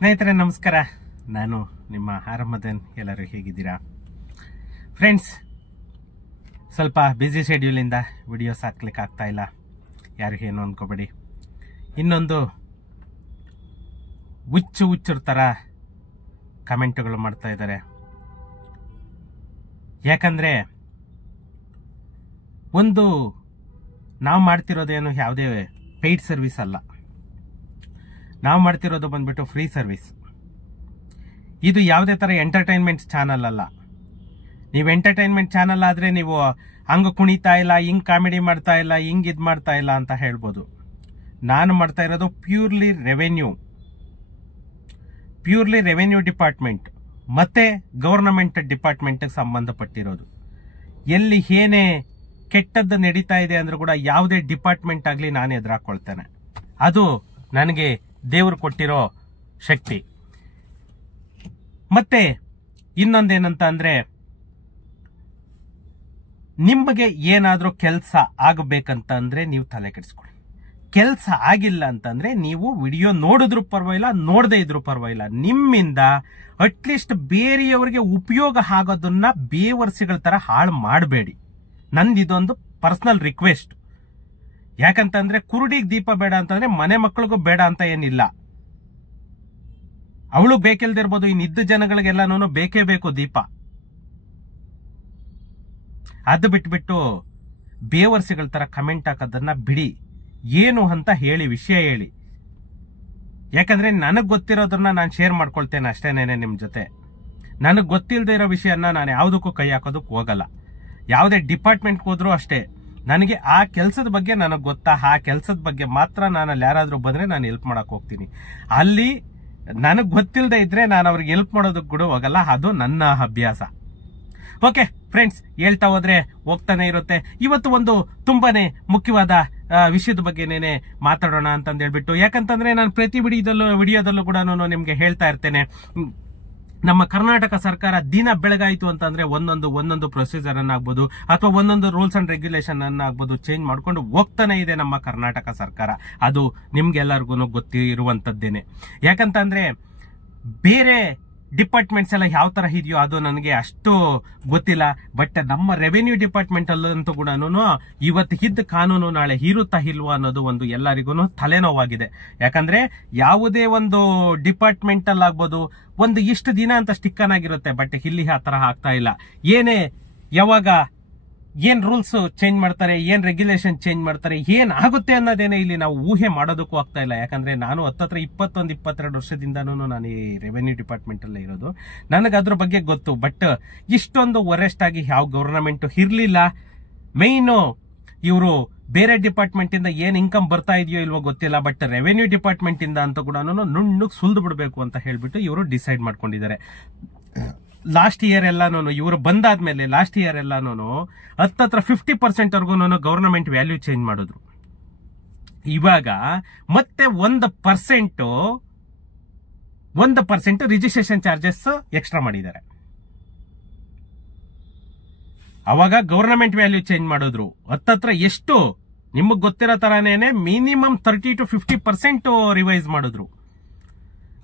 ಸ್ನೇಹಿತರೆ ನಮಸ್ಕಾರ. ನಾನು ನಿಮ್ಮ ಆರಂಭದನ್. ಎಲ್ಲರೂ ಹೇಗಿದ್ದೀರಾ ಫ್ರೆಂಡ್ಸ್? ಸ್ವಲ್ಪ ಬ್ಯುಸಿ ಶೆಡ್ಯೂಲಿಂದ ವಿಡಿಯೋಸ್ ಹಾಕ್ಲಿಕ್ಕೆ ಆಗ್ತಾ ಇಲ್ಲ, ಯಾರು ಏನು ಅಂದ್ಕೋಬೇಡಿ. ಇನ್ನೊಂದು ಹುಚ್ಚರ ಥರ ಕಮೆಂಟ್ಗಳು ಮಾಡ್ತಾ ಇದ್ದಾರೆ. ಯಾಕಂದರೆ ಒಂದು ನಾವು ಮಾಡ್ತಿರೋದೇನು ಯಾವುದೇ ಪೇಯ್ಡ್ ಸರ್ವಿಸ್ ಅಲ್ಲ, ನಾವು ಮಾಡ್ತಿರೋದು ಬಂದ್ಬಿಟ್ಟು ಫ್ರೀ ಸರ್ವಿಸ್. ಇದು ಯಾವುದೇ ಥರ ಎಂಟರ್ಟೈನ್ಮೆಂಟ್ ಚಾನಲ್ ಅಲ್ಲ. ನೀವು ಎಂಟರ್ಟೈನ್ಮೆಂಟ್ ಚಾನಲ್ ಆದರೆ ನೀವು ಹಂಗೆ ಕುಣಿತಾ ಇಲ್ಲ, ಹಿಂಗೆ ಕಾಮಿಡಿ ಮಾಡ್ತಾ ಇಲ್ಲ, ಹಿಂಗೆ ಇದು ಮಾಡ್ತಾ ಇಲ್ಲ ಅಂತ ಹೇಳ್ಬೋದು. ನಾನು ಮಾಡ್ತಾ ಇರೋದು ಪ್ಯೂರ್ಲಿ ರೆವೆನ್ಯೂ ಡಿಪಾರ್ಟ್ಮೆಂಟ್ ಮತ್ತೆ ಗವರ್ನಮೆಂಟ್ ಡಿಪಾರ್ಟ್ಮೆಂಟ್ಗೆ ಸಂಬಂಧಪಟ್ಟಿರೋದು. ಎಲ್ಲಿ ಏನೇ ಕೆಟ್ಟದ್ದು ನಡೀತಾ ಇದೆ ಅಂದ್ರೂ ಕೂಡ ಯಾವುದೇ ಡಿಪಾರ್ಟ್ಮೆಂಟ್ ಆಗಲಿ ನಾನು ಎದುರಾಕೊಳ್ತೇನೆ. ಅದು ನನಗೆ ದೇವರು ಕೊಟ್ಟಿರೋ ಶಕ್ತಿ. ಮತ್ತೆ ಇನ್ನೊಂದೇನಂತ ಅಂದ್ರೆ, ನಿಮಗೆ ಏನಾದ್ರೂ ಕೆಲಸ ಆಗಬೇಕಂತ ಅಂದ್ರೆ ನೀವು ತಲೆ ಕೆಡಿಸ್ಕೊಳ್ಳಿ. ಕೆಲಸ ಆಗಿಲ್ಲ ಅಂತಂದ್ರೆ ನೀವು ವಿಡಿಯೋ ನೋಡಿದ್ರು ಪರವಾಗಿಲ್ಲ, ನೋಡದೇ ಇದ್ರು ಪರವಾಗಿಲ್ಲ. ನಿಮ್ಮಿಂದ ಅಟ್ಲೀಸ್ಟ್ ಬೇರೆಯವರಿಗೆ ಉಪಯೋಗ ಆಗೋದನ್ನ ಬೇವರ್ಸಿಗಳ ತರ ಹಾಳು ಮಾಡಬೇಡಿ. ನಂದು ಇದೊಂದು ಪರ್ಸನಲ್ ರಿಕ್ವೆಸ್ಟ್. ಯಾಕಂತಂದ್ರೆ ಕುರುಡಿಗೆ ದೀಪ ಬೇಡ ಅಂತಂದ್ರೆ ಮನೆ ಮಕ್ಕಳಿಗೂ ಬೇಡ ಅಂತ ಏನಿಲ್ಲ. ಅವಳು ಬೇಕಿಲ್ದಿರ್ಬೋದು, ಇನ್ನಿದ್ದ ಜನಗಳಿಗೆಲ್ಲಾನು ಬೇಕೇ ಬೇಕು ದೀಪ. ಅದು ಬಿಟ್ಬಿಟ್ಟು ಬೇವರ್ಸಿಗಳ ತರ ಕಮೆಂಟ್ ಹಾಕೋದನ್ನ ಬಿಡಿ. ಏನು ಅಂತ ಹೇಳಿ, ವಿಷಯ ಹೇಳಿ. ಯಾಕಂದ್ರೆ ನನಗ್ ಗೊತ್ತಿರೋದನ್ನ ನಾನು ಶೇರ್ ಮಾಡ್ಕೊಳ್ತೇನೆ ಅಷ್ಟೇನೇನೆ ನಿಮ್ ಜೊತೆ. ನನಗ್ ಗೊತ್ತಿಲ್ಲದೆ ಇರೋ ವಿಷಯನ ನಾನು ಯಾವುದಕ್ಕೂ ಕೈ ಹಾಕೋದಕ್ಕೆ ಹೋಗಲ್ಲ. ಯಾವುದೇ ಡಿಪಾರ್ಟ್ಮೆಂಟ್ ಹೋದ್ರೂ ಅಷ್ಟೇ, ನನಗೆ ಆ ಕೆಲಸದ ಬಗ್ಗೆ ನನಗೆ ಗೊತ್ತಾ, ಆ ಕೆಲಸದ ಬಗ್ಗೆ ಮಾತ್ರ ನಾನು ಅಲ್ಲಿ ಯಾರಾದ್ರೂ ಬಂದ್ರೆ ನಾನು ಹೆಲ್ಪ್ ಮಾಡಕ್ ಹೋಗ್ತೀನಿ. ಅಲ್ಲಿ ನನಗ್ ಗೊತ್ತಿಲ್ಲದೆ ಇದ್ರೆ ನಾನು ಅವ್ರಿಗೆ ಹೆಲ್ಪ್ ಮಾಡೋದಕ್ಕೆ ಕೂಡ ಹೋಗಲ್ಲ. ಅದು ನನ್ನ ಅಭ್ಯಾಸ. ಓಕೆ ಫ್ರೆಂಡ್ಸ್, ಹೇಳ್ತಾ ಹೋದ್ರೆ ಹೋಗ್ತಾನೆ ಇರುತ್ತೆ. ಇವತ್ತು ಒಂದು ತುಂಬಾನೇ ಮುಖ್ಯವಾದ ವಿಷಯದ ಬಗ್ಗೆನೇನೆ ಮಾತಾಡೋಣ ಅಂತಂದು ಹೇಳ್ಬಿಟ್ಟು, ಯಾಕಂತಂದ್ರೆ ನಾನು ಪ್ರತಿ ವಿಡಿಯೋದಲ್ಲೂ ಕೂಡ ನಿಮ್ಗೆ ಹೇಳ್ತಾ ಇರ್ತೇನೆ, ನಮ್ಮ ಕರ್ನಾಟಕ ಸರ್ಕಾರ ದಿನ ಬೆಳಗಾಯಿತು ಅಂತಂದ್ರೆ ಒಂದೊಂದು ಪ್ರೊಸೀಜರ್ ಅನ್ನಾಗ್ಬೋದು ಅಥವಾ ಒಂದೊಂದು ರೂಲ್ಸ್ ಅಂಡ್ ರೆಗ್ಯುಲೇಷನ್ ಅನ್ನಾಗ್ಬೋದು ಚೇಂಜ್ ಮಾಡ್ಕೊಂಡು ಹೋಗ್ತಾನೆ ಇದೆ ನಮ್ಮ ಕರ್ನಾಟಕ ಸರ್ಕಾರ. ಅದು ನಿಮ್ಗೆಲ್ಲರಿಗೂ ಗೊತ್ತಿರುವಂತದ್ದೇನೆ. ಯಾಕಂತಂದ್ರೆ ಬೇರೆ ಡಿಪಾರ್ಟ್ಮೆಂಟ್ಸ್ ಎಲ್ಲ ಯಾವ ತರ ಇದೆಯೋ ಅದು ನನಗೆ ಅಷ್ಟು ಗೊತ್ತಿಲ್ಲ. ಬಟ್ ನಮ್ಮ ರೆವೆನ್ಯೂ ಡಿಪಾರ್ಟ್ಮೆಂಟ್ ಅಲ್ಲಂತೂ ಕೂಡ ಇವತ್ತು ಇದ್ದ ಕಾನೂನು ನಾಳೆ ಇರುತ್ತಾ ಇಲ್ವಾ ಅನ್ನೋದು ಒಂದು ಎಲ್ಲರಿಗೂ ತಲೆನೋವಾಗಿದೆ. ಯಾಕಂದ್ರೆ ಯಾವುದೇ ಒಂದು ಡಿಪಾರ್ಟ್ಮೆಂಟ್ ಅಲ್ಲಾಗ್ಬೋದು ಒಂದು ಇಷ್ಟು ದಿನ ಅಂತ ಸ್ಟಿಕ್ಕನ್ ಆಗಿರುತ್ತೆ. ಬಟ್ ಇಲ್ಲಿ ಆ ತರ ಆಗ್ತಾ ಇಲ್ಲ. ಯಾವಾಗ ಏನ್ ರೂಲ್ಸ್ ಚೇಂಜ್ ಮಾಡ್ತಾರೆ, ಏನ್ ರೆಗ್ಯುಲೇಷನ್ ಚೇಂಜ್ ಮಾಡ್ತಾರೆ, ಏನ್ ಆಗುತ್ತೆ ಅನ್ನೋದೇನೆ ಇಲ್ಲಿ ನಾವು ಊಹೆ ಮಾಡೋದಕ್ಕೂ ಆಗ್ತಾ ಇಲ್ಲ. ಯಾಕಂದ್ರೆ ನಾನು 21-22 ವರ್ಷದಿಂದನೂ ನಾನು ಈ ರೆವೆನ್ಯೂ ಡಿಪಾರ್ಟ್ಮೆಂಟ್ ಅಲ್ಲೇ ಇರೋದು. ನನಗೆ ಅದ್ರ ಬಗ್ಗೆ ಗೊತ್ತು. ಬಟ್ ಇಷ್ಟೊಂದು ವರೆಸ್ಟ್ ಆಗಿ ಯಾವ ಗವರ್ನಮೆಂಟ್ ಇರ್ಲಿಲ್ಲ. ಮೈನ್ ಇವರು ಬೇರೆ ಡಿಪಾರ್ಟ್ಮೆಂಟ್ ಇಂದ ಏನ್ ಇನ್ಕಮ್ ಬರ್ತಾ ಇದೆಯೋ ಇಲ್ವೋ ಗೊತ್ತಿಲ್ಲ. ಬಟ್ ರೆವೆನ್ಯೂ ಡಿಪಾರ್ಟ್ಮೆಂಟ್ ಇಂದ ಅಂತ ಕೂಡ ನುಣ್ಣಗ್ ಸುಲ್ದು ಬಿಡಬೇಕು ಅಂತ ಹೇಳ್ಬಿಟ್ಟು ಇವರು ಡಿಸೈಡ್ ಮಾಡ್ಕೊಂಡಿದ್ದಾರೆ. ಲಾಸ್ಟ್ ಇಯರ್ ಎಲ್ಲಾನು ಇವರು ಬಂದಾದ್ಮೇಲೆ ಲಾಸ್ಟ್ ಇಯರ್ ಎಲ್ಲಾನು 50% ವರ್ಗೂ ಗವರ್ನಮೆಂಟ್ ವ್ಯಾಲ್ಯೂ ಚೇಂಜ್ ಮಾಡಿದ್ರು. ಇವಾಗ ಮತ್ತೆ 1% ರಿಜಿಸ್ಟ್ರೇಷನ್ ಚಾರ್ಜಸ್ ಎಕ್ಸ್ಟ್ರಾ ಮಾಡಿದ್ದಾರೆ. ಅವಾಗ ಗವರ್ನಮೆಂಟ್ ವ್ಯಾಲ್ಯೂ ಚೇಂಜ್ ಮಾಡಿದ್ರು. ಎಷ್ಟು ನಿಮಗ್ ಗೊತ್ತಿರೋ ತರಾನೇನೆ ಮಿನಿಮಮ್ 30-50% ರಿವೈಸ್ ಮಾಡಿದ್ರು.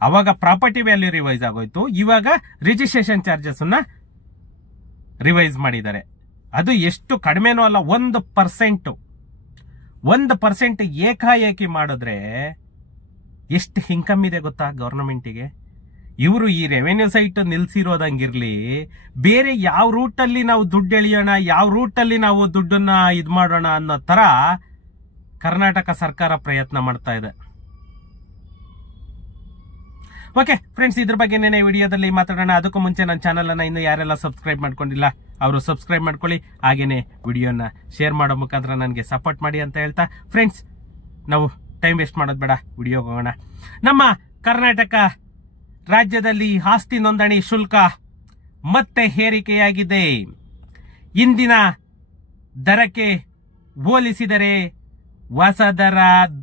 ಅವಾಗ ಪ್ರಾಪರ್ಟಿ ವ್ಯಾಲ್ಯೂ ರಿವೈಸ್ ಆಗೋಯ್ತು. ಇವಾಗ ರಿಜಿಸ್ಟ್ರೇಷನ್ ಚಾರ್ಜಸ್ ಅನ್ನ ರಿವೈಸ್ ಮಾಡಿದ್ದಾರೆ. ಅದು ಎಷ್ಟು ಕಡಿಮೆನೂ ಅಲ್ಲ, 1% ಏಕಾಏಕಿ ಮಾಡಿದ್ರೆ ಎಷ್ಟು ಇನ್ಕಮ್ ಇದೆ ಗೊತ್ತಾ ಗವರ್ನಮೆಂಟಿಗೆ. ಇವರು ಈ ರೆವೆನ್ಯೂ ಸೈಟ್ ನಿಲ್ಸಿರೋದಂಗಿರ್ಲಿ, ಬೇರೆ ಯಾವ ರೂಟ್ ಅಲ್ಲಿ ನಾವು ದುಡ್ಡು ಎಳಿಯೋಣ, ಯಾವ ರೂಟ್ ಅಲ್ಲಿ ನಾವು ದುಡ್ಡನ್ನ ಇದ್ ಮಾಡೋಣ ಅನ್ನೋ ತರ ಕರ್ನಾಟಕ ಸರ್ಕಾರ ಪ್ರಯತ್ನ ಮಾಡ್ತಾ ಇದೆ. ಓಕೆ ಫ್ರೆಂಡ್ಸ್, ಇದ್ರ ಬಗ್ಗೆ ನೇನೆ ವಿಡಿಯೋದಲ್ಲಿ ಮಾತಾಡೋಣ. ಅದಕ್ಕೂ ಮುಂಚೆ ನನ್ನ ಚಾನಲ್ ಅನ್ನ ಇನ್ನು ಯಾರೆಲ್ಲ ಸಬ್ಸ್ಕ್ರೈಬ್ ಮಾಡ್ಕೊಂಡಿಲ್ಲ ಅವರು ಸಬ್ಸ್ಕ್ರೈಬ್ ಮಾಡ್ಕೊಳ್ಳಿ. ಹಾಗೇನೆ ವಿಡಿಯೋನ ಶೇರ್ ಮಾಡೋ ಮುಖಾಂತರ ನನಗೆ ಸಪೋರ್ಟ್ ಮಾಡಿ ಅಂತ ಹೇಳ್ತಾ, ಫ್ರೆಂಡ್ಸ್ ನಾವು ಟೈಮ್ ವೇಸ್ಟ್ ಮಾಡೋದು ಬೇಡ, ವಿಡಿಯೋಗೆ ಹೋಗೋಣ. ನಮ್ಮ ಕರ್ನಾಟಕ ರಾಜ್ಯದಲ್ಲಿ ಆಸ್ತಿ ನೋಂದಣಿ ಶುಲ್ಕ ಮತ್ತೆ ಏರಿಕೆಯಾಗಿದೆ. ಇಂದಿನ ದರಕ್ಕೆ ಹೋಲಿಸಿದರೆ ಹೊಸ ದರ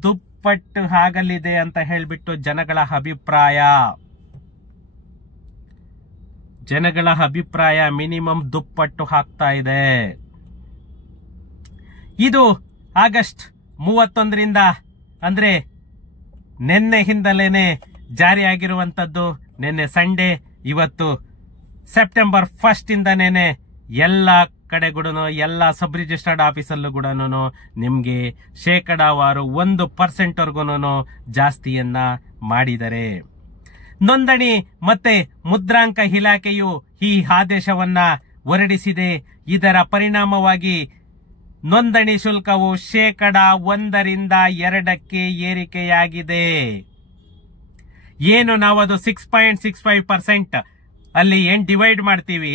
ದುಪ್ಪಟ್ಟು ಆಗಲಿದೆ ಅಂತ ಹೇಳ್ಬಿಟ್ಟು ಜನಗಳ ಅಭಿಪ್ರಾಯ ಮಿನಿಮಮ್ ದುಪ್ಪಟ್ಟು ಆಗ್ತಾ ಇದೆ. ಇದು ಆಗಸ್ಟ್ 31ರಿಂದ ಅಂದ್ರೆ ನಿನ್ನೆಯಿಂದಲೇನೆ ಜಾರಿಯಾಗಿರುವಂತದ್ದು ನಿನ್ನೆ ಸಂಡೇ. ಇವತ್ತು ಸೆಪ್ಟೆಂಬರ್ 1 ಇಂದನೇನೆ ಎಲ್ಲ ಕಡೆಗೂಡನು ಎಲ್ಲ ಸಬ್ ರಿಜಿಸ್ಟರ್ಡ್ ಆಫೀಸಲ್ಲೂ ಕೂಡ ನಿಮ್ಗೆ ಶೇಕಡಾವಾರು 1% ವರ್ಗೂನು ಜಾಸ್ತಿಯನ್ನ ಮಾಡಿದರೆ. ನೋಂದಣಿ ಮತ್ತೆ ಮುದ್ರಾಂಕ ಇಲಾಖೆಯು ಈ ಆದೇಶವನ್ನ ಹೊರಡಿಸಿದೆ. ಇದರ ಪರಿಣಾಮವಾಗಿ ನೋಂದಣಿ ಶುಲ್ಕವು 1% ರಿಂದ 2% ಏರಿಕೆಯಾಗಿದೆ. ಏನು ನಾವು ಅದು 6.65% ಅಲ್ಲಿ ಏನ್ ಡಿವೈಡ್ ಮಾಡ್ತೀವಿ,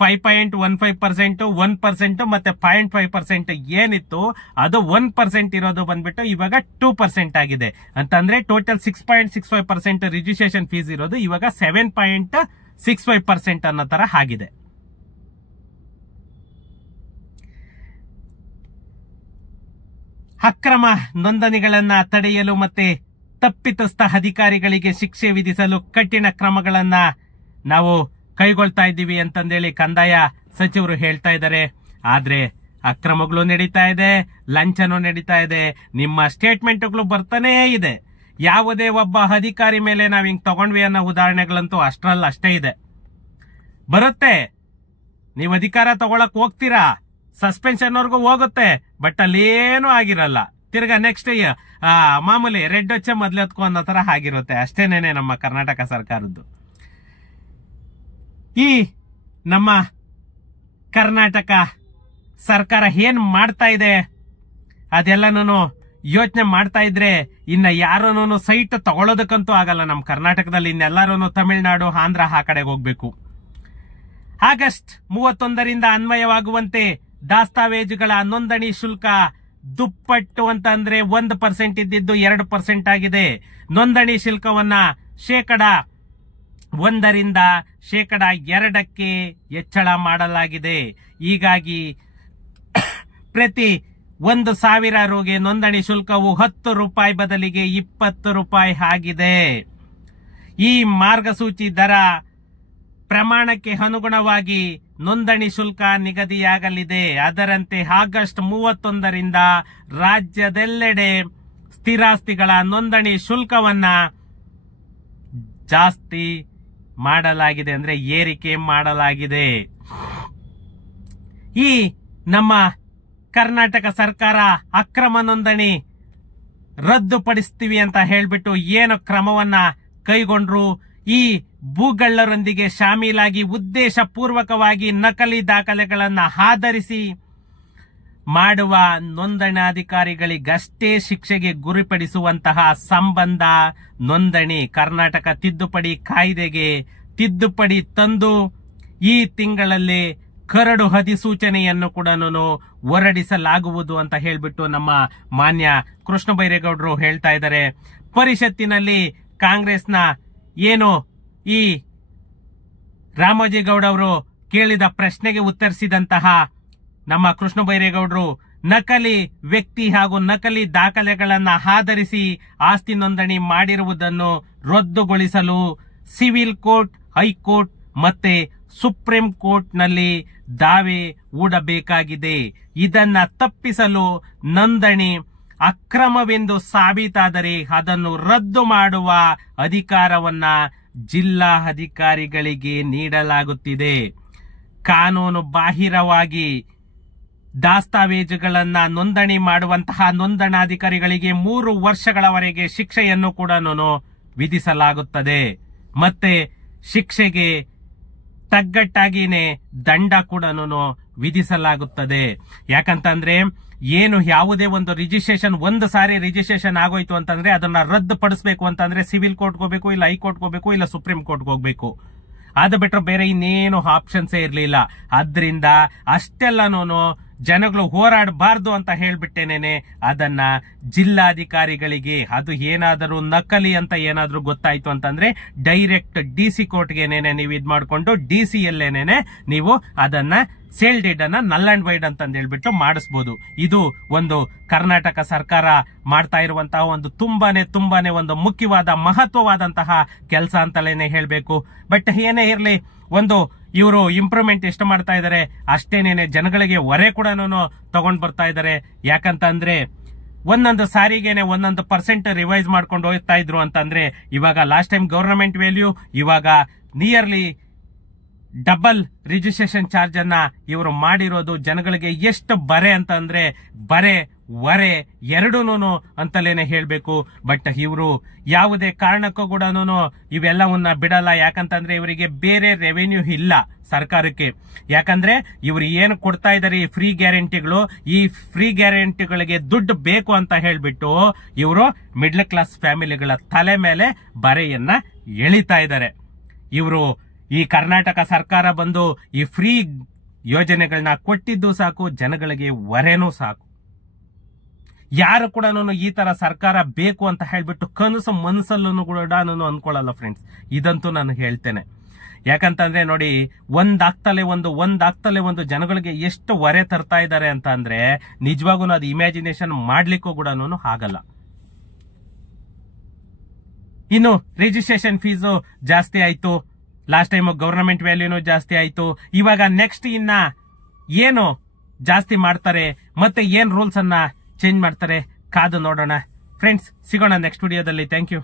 5.15%, 1% ಮತ್ತೆ 0.5% ಏನಿತ್ತು ಅದು 1% ಇರೋದು ಬಂದ್ಬಿಟ್ಟು ಇವಾಗ 2% ಆಗಿದೆ. ಅಂತಂದ್ರೆ ಟೋಟಲ್ 6.65% ರಿಜಿಸ್ಟ್ರೇಷನ್ ಫೀಸ್ ಇರೋದು ಇವಾಗ 7.65% ಅನ್ನೋ ತರ ಆಗಿದೆ. ಅಕ್ರಮ ನೋಂದಣಿಗಳನ್ನ ತಡೆಯಲು ಮತ್ತೆ ತಪ್ಪಿತಸ್ಥ ಅಧಿಕಾರಿಗಳಿಗೆ ಶಿಕ್ಷೆ ವಿಧಿಸಲು ಕಠಿಣ ಕ್ರಮಗಳನ್ನ ನಾವು ಕೈಗೊಳ್ತಾ ಇದ್ದೀವಿ ಅಂತಂದೇಳಿ ಕಂದಾಯ ಸಚಿವರು ಹೇಳ್ತಾ ಇದ್ದಾರೆ. ಆದ್ರೆ ಅಕ್ರಮಗಳು ನಡೀತಾ ಇದೆ, ಲಂಚನೂ ನಡೀತಾ ಇದೆ, ನಿಮ್ಮ ಸ್ಟೇಟ್ಮೆಂಟ್ಗಳು ಬರ್ತಾನೇ ಇದೆ. ಯಾವುದೇ ಒಬ್ಬ ಅಧಿಕಾರಿ ಮೇಲೆ ನಾವ್ ಹಿಂಗ್ ತಗೊಂಡ್ವಿ ಅನ್ನೋ ಉದಾಹರಣೆಗಳಂತೂ ಅಷ್ಟೇ ಇದೆ. ಬರುತ್ತೆ, ನೀವು ಅಧಿಕಾರ ತಗೊಳಕ್ ಹೋಗ್ತೀರಾ, ಸಸ್ಪೆನ್ಷನ್ ವರ್ಗೂ ಹೋಗುತ್ತೆ, ಬಟ್ ಅಲ್ಲೇನೂ ಆಗಿರಲ್ಲ. ತಿರ್ಗಾ ನೆಕ್ಸ್ಟ್ ಮಾಮೂಲಿ ರೆಡ್ ಹೊಚ್ಚೆ ಮೊದ್ಲೆತ್ಕೊ ಅನ್ನೋ ತರ ಆಗಿರುತ್ತೆ. ಅಷ್ಟೇನೇನೆ ನಮ್ಮ ಕರ್ನಾಟಕ ಸರ್ಕಾರದ್ದು. ಈ ನಮ್ಮ ಕರ್ನಾಟಕ ಸರ್ಕಾರ ಏನ್ ಮಾಡ್ತಾ ಇದೆ ಅದೆಲ್ಲನೂ ಯೋಚನೆ ಮಾಡ್ತಾ ಇದ್ರೆ ಇನ್ನ ಯಾರೂನು ಸೈಟ್ ತಗೊಳ್ಳೋದಕ್ಕಂತೂ ಆಗಲ್ಲ. ನಮ್ಮ ಕರ್ನಾಟಕದಲ್ಲಿ ಇನ್ನೆಲ್ಲರೂ ತಮಿಳುನಾಡು, ಆಂಧ್ರ ಆ ಕಡೆಗೆ ಹೋಗ್ಬೇಕು. ಆಗಸ್ಟ್ 31ರಿಂದ ಅನ್ವಯವಾಗುವಂತೆ ದಾಸ್ತಾವೇಜುಗಳ ನೋಂದಣಿ ಶುಲ್ಕ ದುಪ್ಪಟ್ಟು ಅಂತ ಅಂದ್ರೆ 1% ಇದ್ದಿದ್ದು 2% ಆಗಿದೆ. ನೋಂದಣಿ ಶುಲ್ಕವನ್ನ 1% ರಿಂದ 2% ಹೆಚ್ಚಳ ಮಾಡಲಾಗಿದೆ. ಹೀಗಾಗಿ ಪ್ರತಿ 1,000 ರುಗೆ ನೋಂದಣಿ ಶುಲ್ಕವು 10 ರೂಪಾಯಿ ಬದಲಿಗೆ 20 ರೂಪಾಯಿ ಆಗಿದೆ. ಈ ಮಾರ್ಗಸೂಚಿ ದರ ಪ್ರಮಾಣಕ್ಕೆ ಅನುಗುಣವಾಗಿ ನೋಂದಣಿ ಶುಲ್ಕ ನಿಗದಿಯಾಗಲಿದೆ. ಅದರಂತೆ ಆಗಸ್ಟ್ 31ರಿಂದ ರಾಜ್ಯದೆಲ್ಲೆಡೆ ಸ್ಥಿರಾಸ್ತಿಗಳ ನೋಂದಣಿ ಶುಲ್ಕವನ್ನ ಜಾಸ್ತಿ ಮಾಡಲಾಗಿದೆ, ಅಂದ್ರೆ ಏರಿಕೆ ಮಾಡಲಾಗಿದೆ. ಈ ನಮ್ಮ ಕರ್ನಾಟಕ ಸರ್ಕಾರ ಅಕ್ರಮ ನೋಂದಣಿ ರದ್ದುಪಡಿಸ್ತೀವಿ ಅಂತ ಹೇಳ್ಬಿಟ್ಟು ಏನು ಕ್ರಮವನ್ನ ಕೈಗೊಂಡ್ರು, ಈ ಭೂಗಳ್ಳರೊಂದಿಗೆ ಶಾಮೀಲಾಗಿ ಉದ್ದೇಶ ಪೂರ್ವಕವಾಗಿ ನಕಲಿ ದಾಖಲೆಗಳನ್ನ ಆಧರಿಸಿ ಮಾಡುವ ನೋಂದಣಾಧಿಕಾರಿಗಳಿಗಷ್ಟೇ ಶಿಕ್ಷೆಗೆ ಗುರಿಪಡಿಸುವಂತಹ ಸಂಬಂಧ ನೋಂದಣಿ ಕರ್ನಾಟಕ ತಿದ್ದುಪಡಿ ಕಾಯ್ದೆಗೆ ತಿದ್ದುಪಡಿ ತಂದು ಈ ತಿಂಗಳಲ್ಲಿ ಕರಡು ಅಧಿಸೂಚನೆಯನ್ನು ಕೂಡ ಹೊರಡಿಸಲಾಗುವುದು ಅಂತ ಹೇಳ್ಬಿಟ್ಟು ನಮ್ಮ ಮಾನ್ಯ ಕೃಷ್ಣ ಬೈರೇಗೌಡರು ಹೇಳ್ತಾ ಇದ್ದಾರೆ. ಪರಿಷತ್ತಿನಲ್ಲಿ ಕಾಂಗ್ರೆಸ್ನ ಏನು ಈ ರಾಮೋಜಿಗೌಡ ಅವರು ಕೇಳಿದ ಪ್ರಶ್ನೆಗೆ ಉತ್ತರಿಸಿದಂತಹ ನಮ್ಮ ಕೃಷ್ಣ ಬೈರೇಗೌಡರು ನಕಲಿ ವ್ಯಕ್ತಿ ಹಾಗೂ ನಕಲಿ ದಾಖಲೆಗಳನ್ನ ಆಧರಿಸಿ ಆಸ್ತಿ ನೋಂದಣಿ ಮಾಡಿರುವುದನ್ನು ರದ್ದುಗೊಳಿಸಲು ಸಿವಿಲ್ ಕೋರ್ಟ್, ಹೈಕೋರ್ಟ್ ಮತ್ತೆ ಸುಪ್ರೀಂ ಕೋರ್ಟ್ ನಲ್ಲಿ ದಾವೆ ಹೂಡಬೇಕಾಗಿದೆ. ಇದನ್ನ ತಪ್ಪಿಸಲು ನೋಂದಣಿ ಅಕ್ರಮವೆಂದು ಸಾಬೀತಾದರೆ ಅದನ್ನು ರದ್ದು ಮಾಡುವ ಅಧಿಕಾರವನ್ನ ಜಿಲ್ಲಾ ಅಧಿಕಾರಿಗಳಿಗೆ ನೀಡಲಾಗುತ್ತಿದೆ. ಕಾನೂನು ಬಾಹಿರವಾಗಿ ದಾಸ್ತಾವೇಜುಗಳನ್ನ ನೋಂದಣಿ ಮಾಡುವಂತಹ ನೋಂದಣಾಧಿಕಾರಿಗಳಿಗೆ 3 ವರ್ಷಗಳವರೆಗೆ ಶಿಕ್ಷೆಯನ್ನು ಕೂಡ ವಿಧಿಸಲಾಗುತ್ತದೆ. ಮತ್ತೆ ಶಿಕ್ಷೆಗೆ ತಗ್ಗಟ್ಟಾಗಿನೇ ದಂಡ ಕೂಡ ವಿಧಿಸಲಾಗುತ್ತದೆ. ಯಾಕಂತಂದ್ರೆ ಏನು ಯಾವುದೇ ಒಂದು ರಿಜಿಸ್ಟ್ರೇಷನ್ ಒಂದು ಸಾರಿ ರಿಜಿಸ್ಟ್ರೇಷನ್ ಆಗೋಯ್ತು ಅಂತಂದ್ರೆ ಅದನ್ನ ರದ್ದುಪಡಿಸಬೇಕು ಅಂತಂದ್ರೆ ಸಿವಿಲ್ ಕೋರ್ಟ್ಗೆ ಹೋಗ್ಬೇಕು, ಇಲ್ಲ ಹೈಕೋರ್ಟ್ಗೆ ಹೋಗ್ಬೇಕು, ಇಲ್ಲ ಸುಪ್ರೀಂ ಕೋರ್ಟ್ಗೆ ಹೋಗ್ಬೇಕು. ಅದು ಬಿಟ್ಟರೆ ಬೇರೆ ಇನ್ನೇನು ಆಪ್ಷನ್ಸೇ ಇರಲಿಲ್ಲ. ಆದ್ರಿಂದ ಅಷ್ಟೆಲ್ಲನೂ ಜನಗಳು ಹೋರಾಡಬಾರ್ದು ಅಂತ ಹೇಳ್ಬಿಟ್ಟೇನೇನೆ ಅದನ್ನ ಜಿಲ್ಲಾಧಿಕಾರಿಗಳಿಗೆ, ಅದು ಏನಾದರೂ ನಕಲಿ ಅಂತ ಏನಾದ್ರೂ ಗೊತ್ತಾಯ್ತು ಅಂತಂದ್ರೆ ಡೈರೆಕ್ಟ್ DC ಕೋರ್ಟ್ಗೆನೇನೆ ನೀವು ಇದ್ ಮಾಡ್ಕೊಂಡು DCಯಲ್ಲೇನೇನೆ ನೀವು ಅದನ್ನ ಸೇಲ್ ಡೀಡ್ ಅನ್ನ ನಲ್ ಅಂಡ್ ವೈಡ್ ಅಂತ ಹೇಳ್ಬಿಟ್ಟು ಮಾಡಿಸಬಹುದು. ಇದು ಒಂದು ಕರ್ನಾಟಕ ಸರ್ಕಾರ ಮಾಡ್ತಾ ಇರುವಂತಹ ಒಂದು ತುಂಬಾನೇ ಒಂದು ಮುಖ್ಯವಾದ ಮಹತ್ವವಾದಂತಹ ಕೆಲಸ ಅಂತಲೇನೆ ಹೇಳ್ಬೇಕು. ಬಟ್ ಏನೇ ಇರ್ಲಿ, ಒಂದು ಇವರು ಇಂಪ್ರೂವ್ಮೆಂಟ್ ಎಷ್ಟು ಮಾಡ್ತಾ ಇದ್ದಾರೆ ಅಷ್ಟೇನೇನೆ ಜನಗಳಿಗೆ ಹೊರೆ ಕೂಡ ತಗೊಂಡ್ ಬರ್ತಾ ಇದ್ದಾರೆ. ಯಾಕಂತ ಅಂದ್ರೆ ಒಂದೊಂದು ಸಾರಿಗೆನೆ 1% ರಿವೈಸ್ ಮಾಡ್ಕೊಂಡು ಹೋಗ್ತಾ ಇದ್ರು ಅಂತಂದ್ರೆ ಇವಾಗ ಲಾಸ್ಟ್ ಟೈಮ್ ಗವರ್ನಮೆಂಟ್ ವ್ಯಾಲ್ಯೂ, ಇವಾಗ ನಿಯರ್ಲಿ ಡಬಲ್ ರಿಜಿಸ್ಟ್ರೇಷನ್ ಚಾರ್ಜ್ ಅನ್ನ ಇವರು ಮಾಡಿರೋದು ಜನಗಳಿಗೆ ಎಷ್ಟು ಬರೆ ಅಂತ ಅಂದ್ರೆ ಬರೆ ವರೆ ಎರಡೂನು ಅಂತಲೇನೆ ಹೇಳ್ಬೇಕು. ಬಟ್ ಇವರು ಯಾವುದೇ ಕಾರಣಕ್ಕೂ ಕೂಡ ಇವೆಲ್ಲವನ್ನ ಬಿಡಲ್ಲ. ಯಾಕಂತಂದ್ರೆ ಇವರಿಗೆ ಬೇರೆ ರೆವೆನ್ಯೂ ಇಲ್ಲ ಸರ್ಕಾರಕ್ಕೆ. ಯಾಕಂದ್ರೆ ಇವರು ಏನು ಕೊಡ್ತಾ ಇದಾರೆ ಈ ಫ್ರೀ ಗ್ಯಾರಂಟಿಗಳು, ಈ ಫ್ರೀ ಗ್ಯಾರಂಟಿಗಳಿಗೆ ದುಡ್ಡು ಬೇಕು ಅಂತ ಹೇಳ್ಬಿಟ್ಟು ಇವರು ಮಿಡ್ಲ್ ಕ್ಲಾಸ್ ಫ್ಯಾಮಿಲಿಗಳ ತಲೆ ಮೇಲೆ ಬರೆಯನ್ನ ಎಳಿತಾ ಇದ್ದಾರೆ. ಇವರು ಈ ಕರ್ನಾಟಕ ಸರ್ಕಾರ ಬಂದು ಈ ಫ್ರೀ ಯೋಜನೆಗಳನ್ನ ಕೊಟ್ಟಿದ್ದು ಸಾಕು, ಜನಗಳಿಗೆ ಹೊರೆನೂ ಸಾಕು. ಯಾರು ಕೂಡ ಈ ತರ ಸರ್ಕಾರ ಬೇಕು ಅಂತ ಹೇಳ್ಬಿಟ್ಟು ಕನಸು ಮನಸ್ಸಲ್ಲೂ ಕೂಡ ಅನ್ಕೊಳ್ಳಲ್ಲ ಫ್ರೆಂಡ್ಸ್. ಇದಂತೂ ನಾನು ಹೇಳ್ತೇನೆ. ಯಾಕಂತಂದ್ರೆ ನೋಡಿ, ಒಂದಾಗ್ತಲೇ ಒಂದು ಜನಗಳಿಗೆ ಎಷ್ಟು ಹೊರೆ ತರ್ತಾ ಇದ್ದಾರೆ ಅಂತ ಅಂದ್ರೆ ನಿಜವಾಗೂ ಅದು ಇಮ್ಯಾಜಿನೇಷನ್ ಮಾಡ್ಲಿಕ್ಕೂ ಕೂಡ ಆಗಲ್ಲ. ಇನ್ನು ರಿಜಿಸ್ಟ್ರೇಷನ್ ಫೀಸು ಜಾಸ್ತಿ ಆಯ್ತು, ಲಾಸ್ಟ್ ಟೈಮ್ ಗವರ್ನಮೆಂಟ್ ವ್ಯಾಲ್ಯೂನು ಜಾಸ್ತಿ ಆಯ್ತು. ಇವಾಗ ನೆಕ್ಸ್ಟ್ ಇನ್ನ ಏನು ಜಾಸ್ತಿ ಮಾಡ್ತಾರೆ, ಮತ್ತೆ ಏನ್ ರೂಲ್ಸ್ ಅನ್ನ ಚೇಂಜ್ ಮಾಡ್ತಾರೆ, ಕಾದು ನೋಡೋಣ ಫ್ರೆಂಡ್ಸ್. ಸಿಗೋಣ ನೆಕ್ಸ್ಟ್ ವಿಡಿಯೋದಲ್ಲಿ. Thank you.